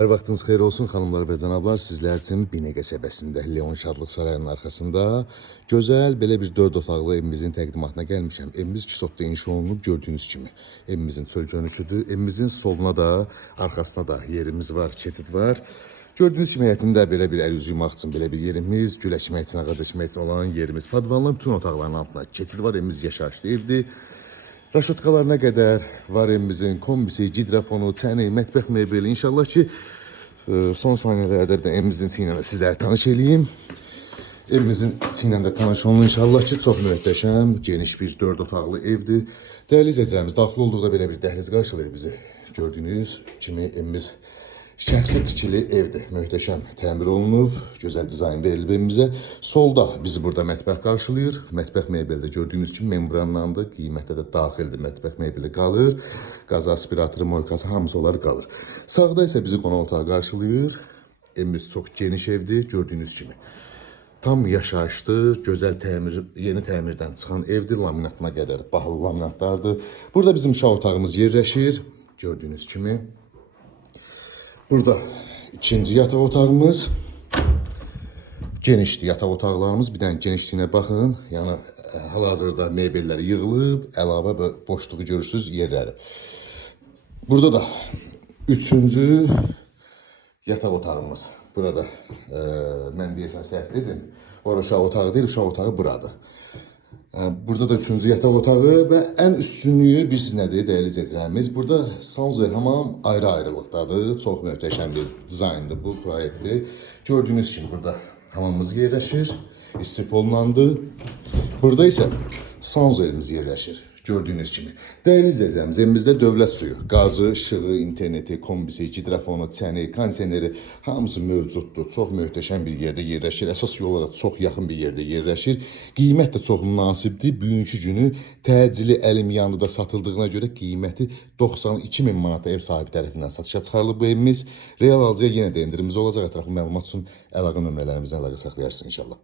Hər vaxtınız xeyir olsun xanımlar və cənablar. Sizlər üçün Binə qəsəbəsində Leon Şadlıq Sarayının arxasında gözəl belə bir 4 otaqlı evimizin təqdimatına gəlmişəm. Evimiz 2 sotda inşa olunub gördüyünüz kimi. Evimizin çöl görünüşüdür. Evimizin soluna da, arxasına da yerimiz var, keçid var. Gördüyünüz kimi həyətində belə bir əl yüzü yumaq üçün belə bir yerimiz, gül əkmək üçün, ağac əkmək üçün olan yerimiz. Padvanlı bütün otaqların altına keçid var. Evimiz yaşayışlı evdir. Raşotkalarına qədər var evimizin kombisi, gidrafonu, çəni, mətbəx mebeli. İnşallah ki son saniyələrdə də evimizin ilə sizləri tanış edeyim. Evimizin ilə tanış olun inşallah ki, çox möhtəşəm, geniş bir 4 otaqlı evdir. Dəyərli izləyicilərimiz, daxil olduqda belə bir dəhliz qarşılayır bizi. Gördüyünüz kimi evimiz şəxsi tikili evdir. Möhtəşəm təmir olunub, gözəl dizayn verilib evimizə. Solda bizi burada mətbəx qarşılayır. Mətbəx mebeli də gördüyünüz kimi membranlandı. Qiymətdə də daxildir. Mətbəx mebeli qalır. Qaz aspiratoru, morkası hamısı onlar qalır. Sağda isə bizi qonaq otağı qarşılayır. Evimiz çox geniş evdir, gördüyünüz kimi. Tam yaşayışlı, gözəl təmir, yeni təmirdən çıxan evdir. Laminatına qədər bahalı laminatlardır. Burada bizim uşaq otağımız yerləşir. Gördüyünüz kimi. Burada ikinci yataq otağımız, genişdir yataq otaqlarımız, bir dənə genişliyinə baxın, yəni hal-hazırda mebelləri yığılıb, əlavə boşluğu görürsünüz yerləri. Burada da üçüncü yataq otağımız, burada mən deyəsən səhv dedim, orada uşaq otağı deyil, uşaq otağı buradır. Burada da üçüncü yataq otağı və ən üstünlüyü bilirsiniz nədir, dəyərli izləyicilərimiz? Burada sanuzel hamam ayrı-ayrılıqdadır. Çox möhtəşəm bir dizayndır bu proyekti. Gördüyünüz kimi burada hamamımız yerləşir, istifollandı. Burada isə sanuzelimiz yerləşir. Gördüyünüz kimi. Dəyərli izləyicilərimiz, evimizdə dövlət suyu, qazı, işığı, interneti, kombisi, gidrafonu, çəni, kondisioneri hamısı mövcuddur. Çox möhtəşəm bir yerdə yerləşir. Əsas yola da çox yaxın bir yerdə yerləşir. Qiymət də çox münasibdir. Bugünkü günü təcili əlim yanında satıldığına görə qiyməti 92 min manata ev sahibi tərəfindən satışa çıxarılıb bu evimiz. Real alıcıya yenə də endirimimiz olacaq. Ətraflı məlumat üçün əlaqə nömrələrimizdən əlaqə saxlayarsınız inşallah.